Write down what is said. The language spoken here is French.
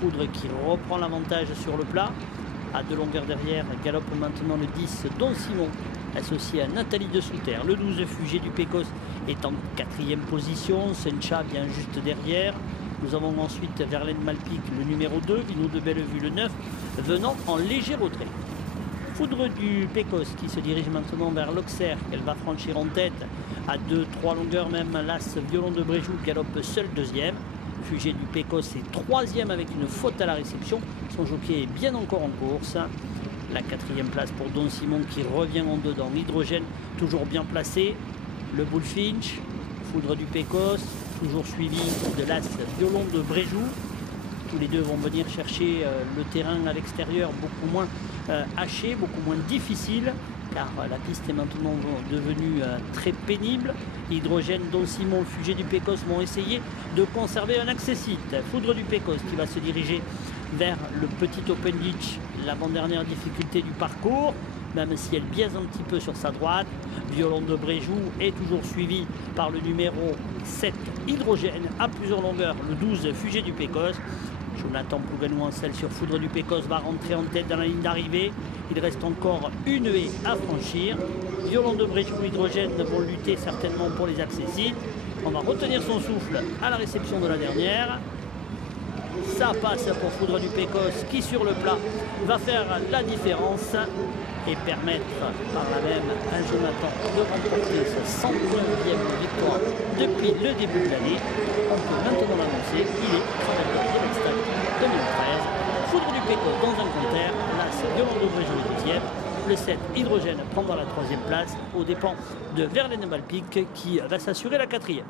Foudre qui reprend l'avantage sur le plat. À 2 longueurs derrière, galope maintenant le 10 Don Simon, associé à Nathalie de Souterre. Le 12 Fugé du Pécos est en 4e position. Sencha vient juste derrière. Nous avons ensuite Verlaine Malpique, le numéro 2, Vinou de Bellevue, le 9, venant en léger retrait. Foudre du Pécos qui se dirige maintenant vers l'Auxerre, qu'elle va franchir en tête. À 2-3 longueurs même, l'As Violon de Bréjou galope seul 2e. Fugé du Pécos est 3e avec une faute à la réception. Son jockey est bien encore en course. La 4e place pour Don Simon qui revient en dedans. Hydrogène toujours bien placé. Le Bullfinch, Foudre du Pécos, toujours suivi de l'As Violon de Bréjou. Tous les deux vont venir chercher le terrain à l'extérieur beaucoup moins haché, beaucoup moins difficile, car la piste est maintenant devenue très pénible. Hydrogène, Don Simon, Fugé du Pécos vont essayer de conserver un accessite. Foudre du Pécos qui va se diriger vers le petit Open Ditch, l'avant-dernière difficulté du parcours, même si elle biaise un petit peu sur sa droite. Violon de Bréjou est toujours suivi par le numéro 7 Hydrogène à plusieurs longueurs, le 12 Fugé du Pécos. Jonathan Plouganou-Ancel sur Foudre du Pécos va rentrer en tête dans la ligne d'arrivée. Il reste encore une haie à franchir. Violon de Bréjou, Hydrogène vont lutter certainement pour les accessibles. On va retenir son souffle à la réception de la dernière. Ça passe pour Foudre du Pécos qui sur le plat va faire la différence et permettre par là même à Jonathan de remporter sa 101e victoire depuis le début de l'année. On peut maintenant l'annoncer, il est très bien stade 2013. Foudre du Pécos dans un compteur, l'As Violon de Bréjou est 2e. Le 7 Hydrogène prendra la 3e place aux dépens de Verlaine Malpique qui va s'assurer la 4e.